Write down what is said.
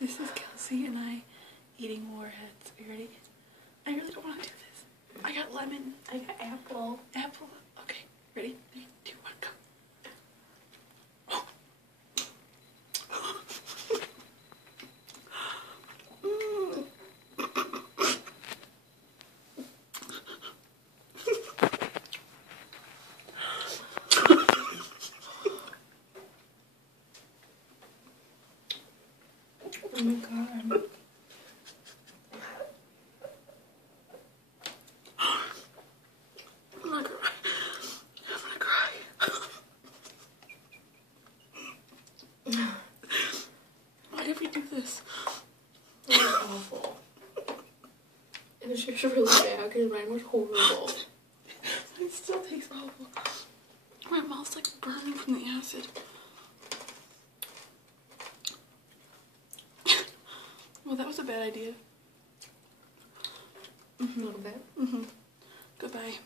This is Kelsey and I eating warheads. Are you ready? I really don't want to do this. I got lemon. I got apple. Apple. Okay. Ready? 3, 2, 1, go. Oh my god. I'm gonna cry. I'm gonna cry. Why did we do this? It was awful. It was just really bad because mine was horrible. It still tastes awful. My mouth's like burning from the acid. Well, that was a bad idea. A little bit. Goodbye.